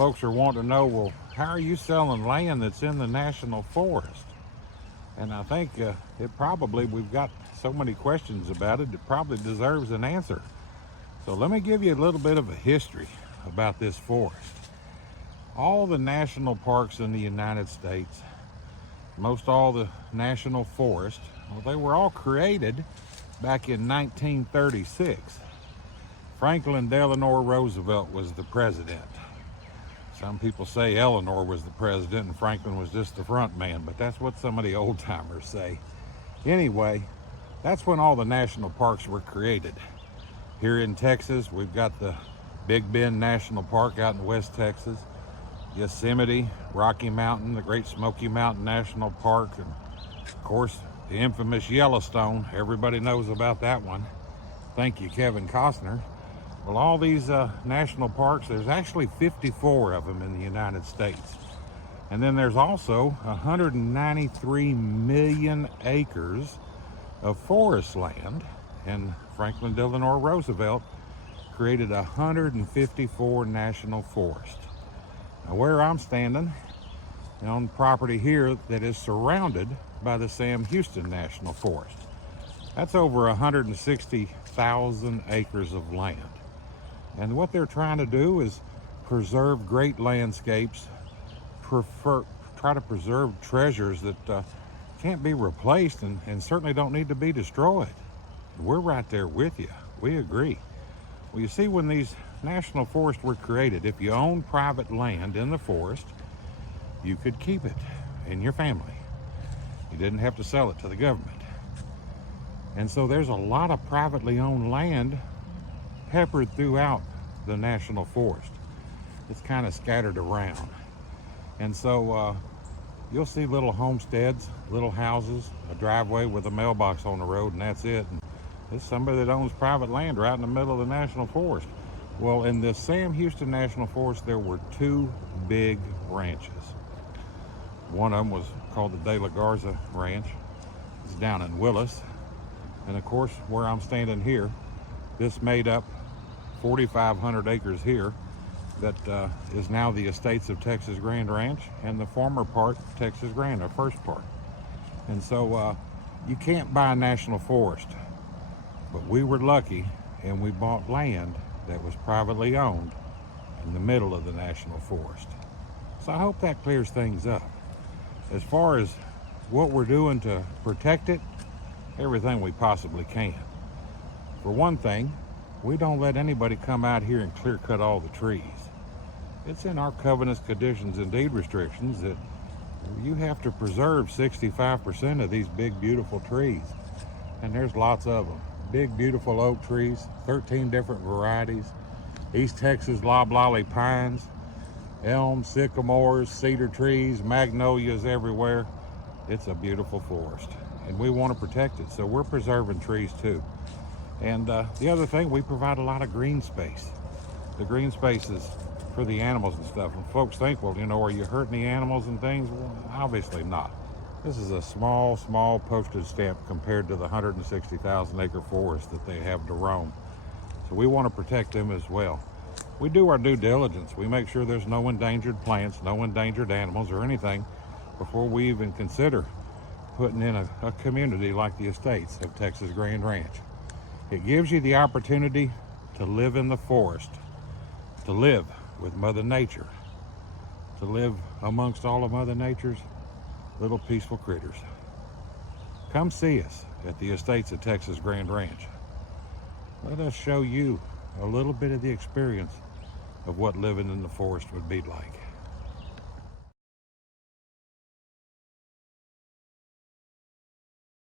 Folks are wanting to know, well, how are you selling land that's in the national forest? And I think we've got so many questions about it, it probably deserves an answer. So let me give you a little bit of a history about this forest. All the national parks in the United States, most all the national forests, well, they were all created back in 1936. Franklin Delano Roosevelt was the president. Some people say Eleanor was the president and Franklin was just the front man, but that's what some of the old timers say. Anyway, that's when all the national parks were created. Here in Texas, we've got the Big Bend National Park out in West Texas, Yosemite, Rocky Mountain, the Great Smoky Mountain National Park, and of course, the infamous Yellowstone. Everybody knows about that one. Thank you, Kevin Costner. Well, all these national parks, there's actually 54 of them in the United States. And then there's also 193 million acres of forest land. And Franklin Delano Roosevelt created 154 national forests. Now, where I'm standing, on property here that is surrounded by the Sam Houston National Forest. That's over 160,000 acres of land. And what they're trying to do is preserve great landscapes, try to preserve treasures that can't be replaced and certainly don't need to be destroyed. We're right there with you. We agree. Well, you see, when these national forests were created, if you own private land in the forest, you could keep it in your family. You didn't have to sell it to the government. And so there's a lot of privately owned land peppered throughout the national forest. It's kind of scattered around. And so you'll see little homesteads, little houses, a driveway with a mailbox on the road, and that's it. And it's somebody that owns private land right in the middle of the national forest. Well, in the Sam Houston National Forest, there were two big ranches. One of them was called the De La Garza Ranch. It's down in Willis. And of course, where I'm standing here, this made up 4,500 acres here that is now the Estates of Texas Grand Ranch and the former part, Texas Grand, our first part. And so you can't buy a national forest, but we were lucky and we bought land that was privately owned in the middle of the national forest. So I hope that clears things up. As far as what we're doing to protect it, everything we possibly can. For one thing, we don't let anybody come out here and clear cut all the trees. It's in our covenants, conditions, and deed restrictions that you have to preserve 65% of these big, beautiful trees. And there's lots of them. Big, beautiful oak trees, 13 different varieties, East Texas loblolly pines, elms, sycamores, cedar trees, magnolias everywhere. It's a beautiful forest, and we want to protect it, so we're preserving trees too. And the other thing, we provide a lot of green space. The green space is for the animals and stuff. And folks think, well, are you hurting the animals and things? Well, obviously not. This is a small postage stamp compared to the 160,000 acre forest that they have to roam. So we want to protect them as well. We do our due diligence. We make sure there's no endangered plants, no endangered animals or anything before we even consider putting in a community like the Estates of Texas Grand Ranch. It gives you the opportunity to live in the forest, to live with Mother Nature, to live amongst all of Mother Nature's little peaceful critters. Come see us at the Estates of Texas Grand Ranch. Let us show you a little bit of the experience of what living in the forest would be like.